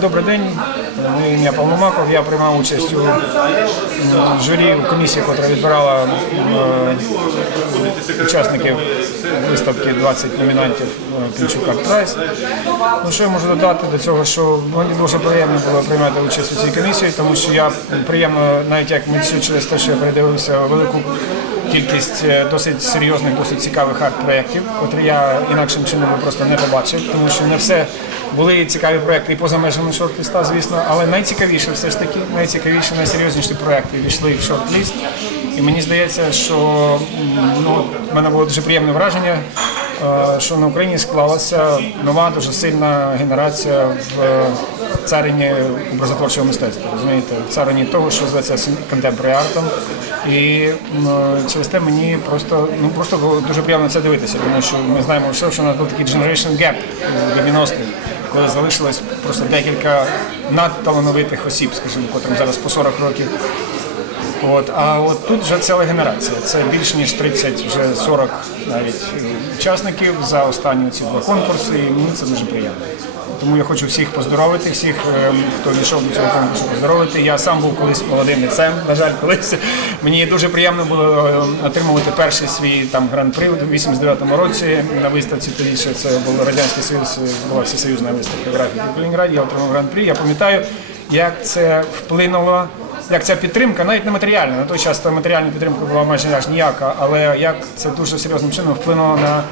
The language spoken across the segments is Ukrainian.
Добрий день, моє ім'я Павло Маков. Я приймав участь у журі у комісії, яка відбирала е, учасників виставки 20 номінантів е, Пінчук Прайс. Ну що я можу додати до цього, що мені дуже приємно було приймати участь у цій комісії, тому що я приємно, навіть як митцю через те, що я передивився велику кількість е, досить серйозних, досить цікавих арт-проєктів, котрі я інакшим чином просто не побачив, тому що не все були цікаві проекти і поза межами шорт-ліста, звісно, але найцікавіше все ж таки, найцікавіші, найсерйозніші проекти війшли в шорт-ліст. І мені здається, що ну, в мене було дуже приємне враження, е, що на Україні склалася нова, дуже сильна генерація в царині образотворчого мистецтва. Розумієте, царині того, що зветься contemporary артом. І ну, через те мені просто ну просто було дуже приємно це дивитися, тому що ми знаємо, що що у нас був такий generation gap в 90-х, коли залишилось просто декілька надталановитих осіб, скажімо, котрим зараз по 40 років. От, а от тут вже ціла генерація. Це більше ніж 30, вже 40 навіть е, учасників за останні ці два конкурси, і мені це дуже приємно. Тому я хочу всіх поздоровити, всіх, е, хто війшов до цього конкурсу, поздоровити. Я сам був колись молодим митцем, на жаль, колись. Мені дуже приємно було е, отримувати перший свій там гран-при у 89-му році на виставці. Тоді ще це був Радянський Союз, е, була всесоюзна виставка графіки в Калінінграді. Я отримав гран-при. Я пам'ятаю, як це вплинуло як ця підтримка, навіть не матеріальна, на той час та матеріальна підтримка була майже аж ніяка, але як це дуже серйозним чином вплинуло на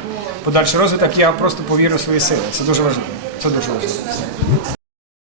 подальший розвиток, я просто повірю в свої сили. Це дуже важливо. Це дуже важливо.